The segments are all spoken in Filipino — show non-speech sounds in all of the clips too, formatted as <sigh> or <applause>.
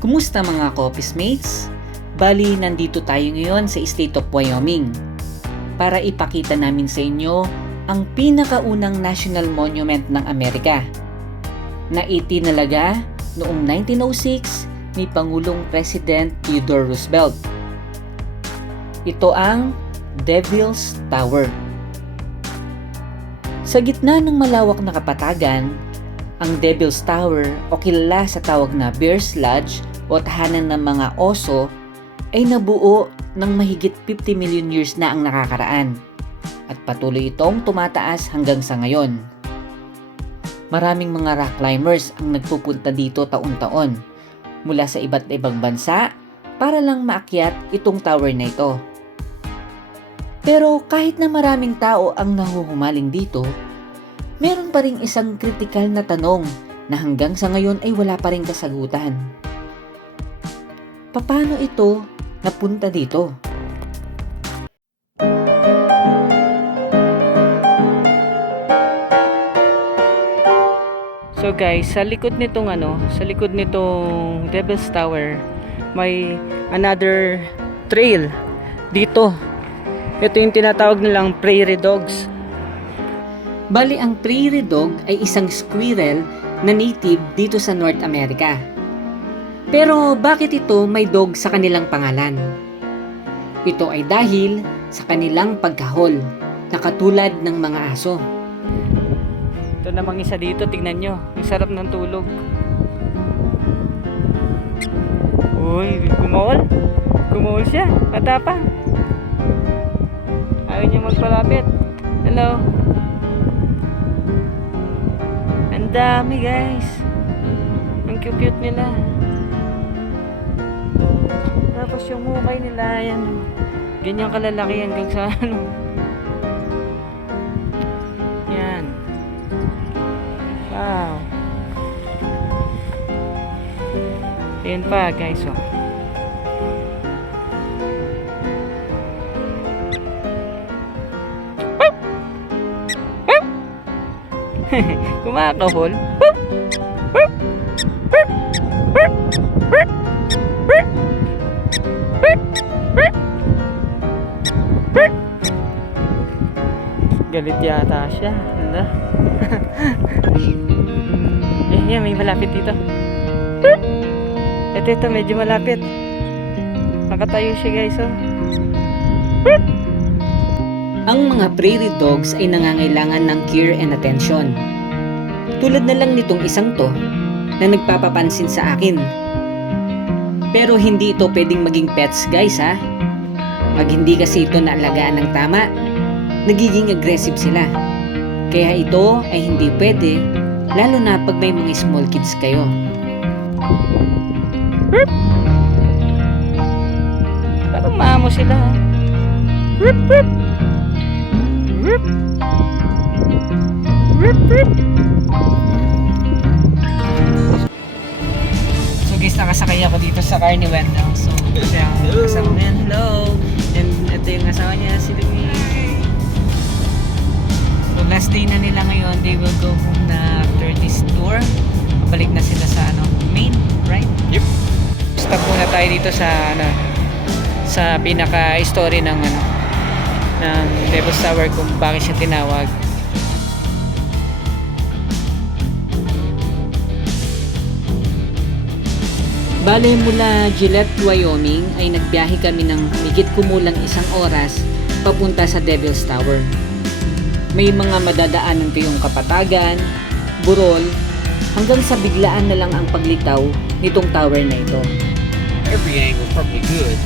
Kumusta mga Coffees Mates? Bali, nandito tayo ngayon sa State of Wyoming para ipakita namin sa inyo ang pinakaunang national monument ng Amerika na itinalaga noong 1906 ni Pangulong President Theodore Roosevelt. Ito ang Devil's Tower. Sa gitna ng malawak na kapatagan, ang Devil's Tower o kilala sa tawag na Bear's Lodge o tahanan ng mga oso ay nabuo ng mahigit 50 million years na ang nakakaraan at patuloy itong tumataas hanggang sa ngayon. Maraming mga rock climbers ang nagpupunta dito taon-taon mula sa iba't ibang bansa para lang maakyat itong tower na ito. Pero kahit na maraming tao ang nahuhumaling dito, meron pa rin isang kritikal na tanong na hanggang sa ngayon ay wala pa rin kasagutan. Paano ito napunta dito? So guys, sa likod nitong ano, sa likod nitong Devil's Tower, may another trail dito. Ito yung tinatawag nilang prairie dogs. Bali, ang prairie dog ay isang squirrel na native dito sa North America. Pero bakit ito may dog sa kanilang pangalan? Ito ay dahil sa kanilang pagkahol na katulad ng mga aso. Ito namang isa dito, tignan nyo. Ang sarap ng tulog. Uy, kumawal. Kumawal siya. Matapang. Ayaw niya magpalapit. Hello. Ang dami guys. Ang cute nila. Yung mukay nila, yan. Ganyan kalalaki hanggang <laughs> sa ano. Yan. Wow. Yan pa guys, oh. <laughs> Kumakahol. Galit yata siya. Ano? <laughs> eh, yan, may malapit dito. Ito, ito, medyo malapit. Nakatayo siya guys, oh. Ang mga prairie dogs ay nangangailangan ng care and attention. Tulad na lang nitong isang to na nagpapapansin sa akin. Pero hindi ito pwedeng maging pets guys ha. Pag hindi kasi ito naalagaan ng tama, nagiging aggressive sila. Kaya ito ay hindi pwede, lalo na pag may mga small kids kayo. Parang maamo sila. ha? So guys, nakasakay ako dito sa car ni Wendell. So, siya kasama yan. Hello! And ito yung asawa niya, si Lumi. Last day na nila ngayon, they will go home na after this tour. Balik na sila sa ano, Maine, right? Yep. Stop muna tayo dito sa ano, sa pinaka-story ng ano, ng Devil's Tower kung bakit siya tinawag. Bale mula Gillette, Wyoming ay nagbiyahe kami ng higit kumulang isang oras papunta sa Devil's Tower. May mga madadaanan kayong kapatagan, burol, hanggang sa biglaan na lang ang paglitaw nitong tower na ito. Every angle's probably good.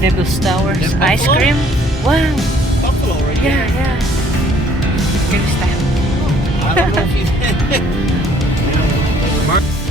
Devil's Towers ice buffalo? cream. Wow! Buffalo right Yeah, here. yeah. Kamusta? I don't know if he's. <laughs> <laughs>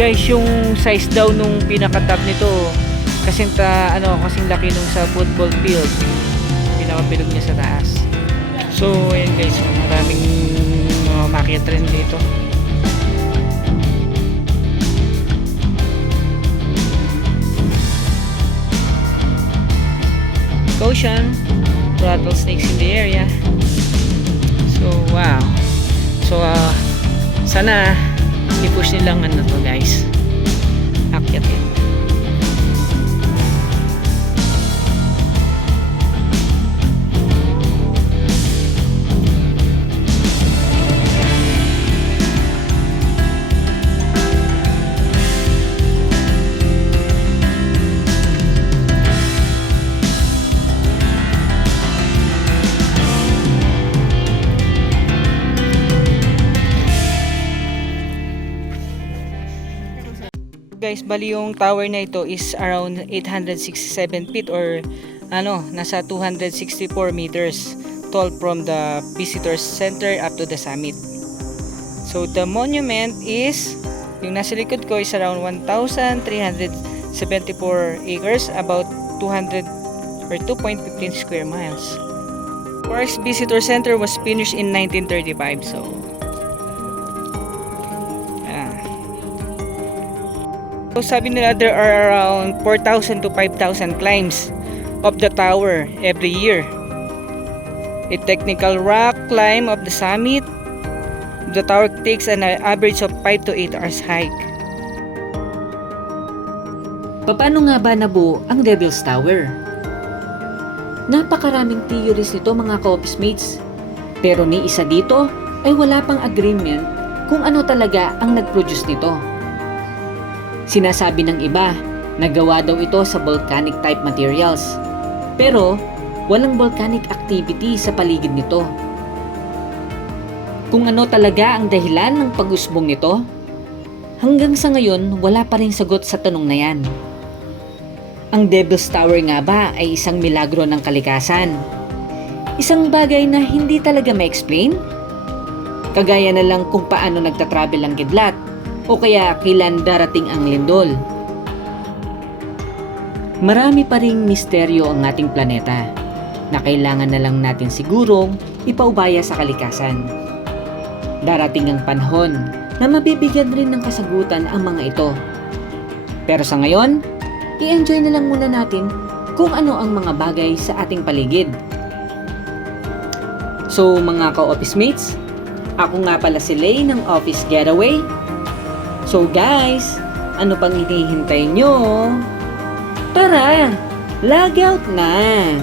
guys yung size daw nung pinaka-top nito kasing ta, ano, kasing laki nung sa football field. Pinakabilog niya sa taas. So, ayan guys, maraming mga makina rin dito. Ocean, rattlesnakes in the area. So, wow. So, ah, sana i-push nilang ano to guys. Akyatin. Guys, bali yung tower na ito is around 867 feet or ano, nasa 264 meters tall from the visitor center up to the summit. So the monument is yung nasa likod ko is around 1,374 acres, about 200 or 2.15 square miles. Forest Visitor Center was finished in 1935, so So sabi nila there are around 4,000 to 5,000 climbs of the tower every year. A technical rock climb of the summit, the tower takes an average of 5 to 8 hours hike. Paano nga ba nabuo ang Devil's Tower? Napakaraming theories nito mga ka-office mates. Pero ni isa dito ay wala pang agreement kung ano talaga ang nag-produce nito. Sinasabi ng iba na gawa daw ito sa volcanic type materials. Pero walang volcanic activity sa paligid nito. Kung ano talaga ang dahilan ng pag-usbong nito? Hanggang sa ngayon, wala pa rin sagot sa tanong na yan. Ang Devil's Tower nga ba ay isang milagro ng kalikasan? Isang bagay na hindi talaga ma-explain? Kagaya na lang kung paano nagtatravel ang kidlat o kaya kailan darating ang lindol. Marami pa ring misteryo ang ating planeta na kailangan na lang natin sigurong ipaubaya sa kalikasan. Darating ang panahon na mabibigyan rin ng kasagutan ang mga ito. Pero sa ngayon, i-enjoy na lang muna natin kung ano ang mga bagay sa ating paligid. So mga ka-office mates, ako nga pala si Lay ng Office Getaway. So guys, ano pang hinihintay nyo? Tara, log out na!